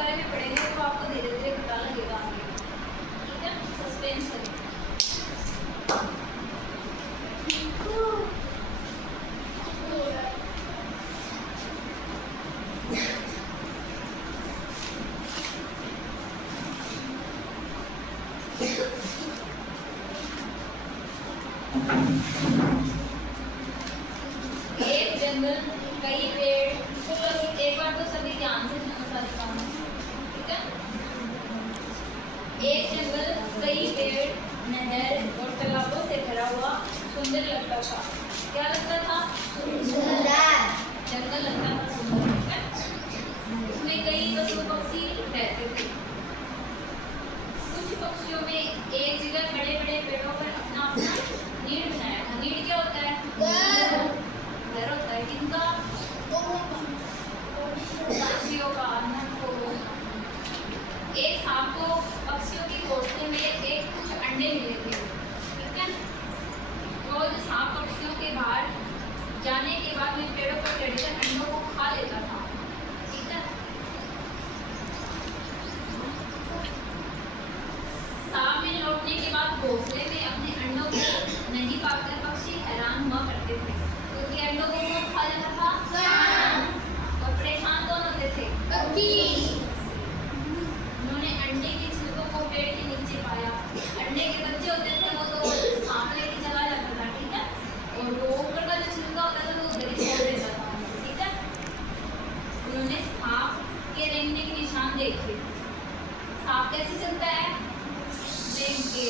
बारे में पढ़ेंगे तो आपको धीरे धीरे पता लगेगा आगे, ठीक है। सस्पेंस है। एक जंगल, कई पेड़, एक बार तो सभी ध्यान से समझा देता हूँ, ठीक है। एक जंगल, कई पेड़, नहर और तालाबों से भरा हुआ सुंदर लगता था। क्या लगता था? सुंदर। जंगल लगता था सुंदर, ठीक है। उसमें कई पशु पक्षी रहते थे। कुछ पक्षियों में एक जगह बड़े बड़े पेड़ों पर अपना अपना नीड़ बनाया था। नीड़ क्या होता है? घर होता है। किनका? पक्षियों का। एक सांप को पक्षियों की घोंसले में एक कुछ अंडे मिले थे, ठीक है। रोज सांप पक्षियों के बाहर जाने के बाद इन पेड़ों पर चढ़कर अंडों को खा लेता था, ठीक है। सांप में लौटने के बाद घोंसले में अपने अंडों को नहीं पाकर पक्षी हैरान हुआ करते थे, क्योंकि अंडों को कौन खा जाता था? सांप। और परेशान कौन होते थे? पक्षी। उन्होंने अंडे के छिलकों को पेड़ के नीचे पाया। अंडे के बच्चे होते थे वो तो सांप लेके चला जाता था, ठीक है। और वो ऊपर का जो छिलका होता था वो उधर ही छोड़ देता था, ठीक है। उन्होंने सांप के रेंगने के निशान देखे। सांप कैसे चलता है? रेंग के।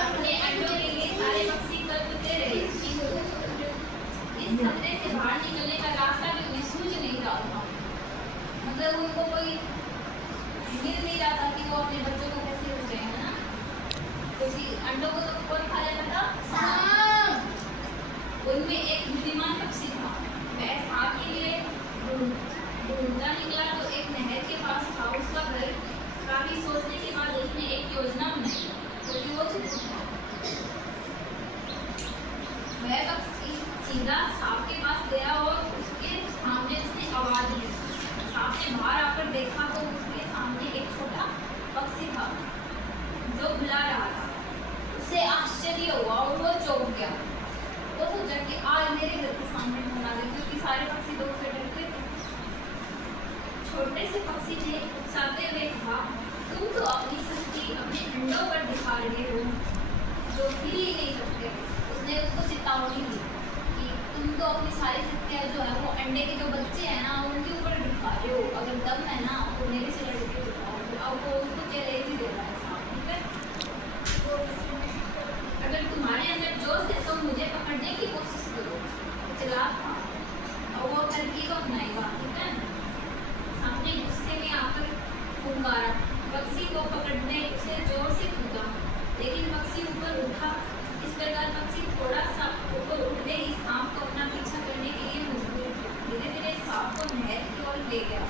अपने अंडों के लिए सारे पक्षी कल्पते रहे। इस खतरे से बाहर निकलने का रास्ता भी उन्हें सूझ नहीं रहा था। मतलब उनको कोई मिल नहीं रहा था कि वो अपने बच्चों को कैसे बचाएं, है ना। क्योंकि अंडों को तो कौन खा जाता था? सांप। उनमें एक बुद्धिमान पक्षी था। वह सांप के लिए ढूंढता निकला तो एक नहर के पास था। उसका घर काफी सोचने के बाद उसने एक योजना बनाई, क्योंकि वो चतुर था। वह पक्षी सीधा सांप के पास गया और उसके सामने उसने आवाज दी। सांप ने बाहर आकर देखा तो उसके सामने एक छोटा पक्षी था जो बुला रहा था। उसे आश्चर्य हुआ और वो चौंक गया। वो सोचा कि आज मेरे घर के सामने कौन आ गया, क्योंकि सारे पक्षी तो उससे डरते थे। छोटे से पक्षी ने उकसाते हुए कहा, तुम तो अपनी शक्ति अपने अंडों पर दिखा रहे हो, जो हिल ही नहीं सकते। उसने उसको चेतावनी दी कि तुम तो अपनी सारी शक्तियाँ जो है वो अंडे के जो बच्चे हैं ना उनके ऊपर दिखा रहे हो। अगर दम है ना तो मेरे से लड़के दिखाओ। अब वो उसको चैलेंज ही दे रहा है सांप, ठीक है। अगर तुम्हारे अंदर जोश है तो मुझे पकड़ने की कोशिश करो। चालाक था और वो तरकीब अपनाएगा, ठीक है। सांप ने गुस्से में आकर फुंकारा। पक्षी को पकड़ने उसे जोर से कूदा, लेकिन पक्षी ऊपर उठा। इस प्रकार पक्षी थोड़ा सा ऊपर उठते ही सांप को अपना पीछा करने के लिए मजबूर किया। धीरे धीरे सांप को नहर की ओर ले गया।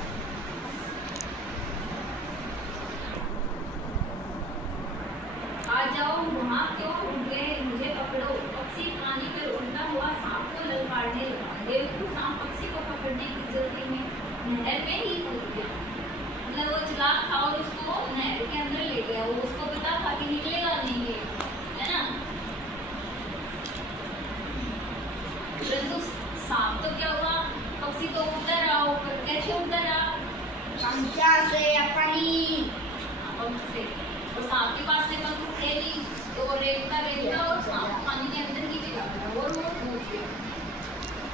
आ जाओ, वहाँ क्यों उठ गए, मुझे पकड़ो। पक्षी पानी पर उड़ता हुआ सांप को ललकारने लगा। बेवकूफ सांप पक्षी को पकड़ने की जल्दी में नहर में ही कूद गया। मतलब वो चालाक था और उसको नहर के अंदर ले गया। वो उसको पता था कि निकलेगा नहीं ये, है ना। परंतु सांप तो क्या हुआ, पक्षी तो उड़ता रहा ऊपर। कैसे उड़ता रहा? पंखा से या पानी पंख से। और सांप के पास में पंख थे नहीं, तो वो रेंगता रेंगता और सांप पानी के अंदर ही चला गया और वो डूब गया।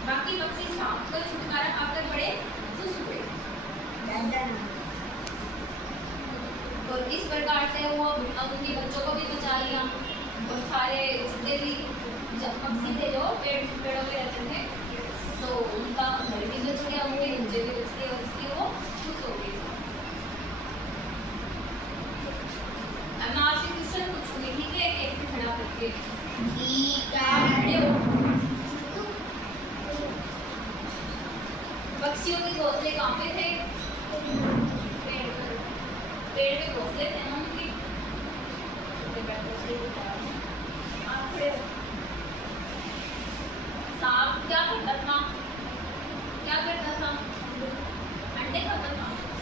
बाकी पक्षी सांप को छुटकारा पाकर बड़े खुश हुए। और इस प्रकार से वो उनके बच्चों को भी बचा लिया और सारे जितने भी पक्षी थे जो पेड़ों पे रहते थे तो उनका घर भी बच गया, उनके बच्चे भी बच गए और इसलिए वो खुश हो गए। अब मैं आपसे क्वेश्चन पूछूंगी, ठीक है, एक से खड़ा करके। पक्षियों के घोंसले कहाँ पे थे? पेड़ पे घोंसले थे ना उनके। सांप क्या करता था?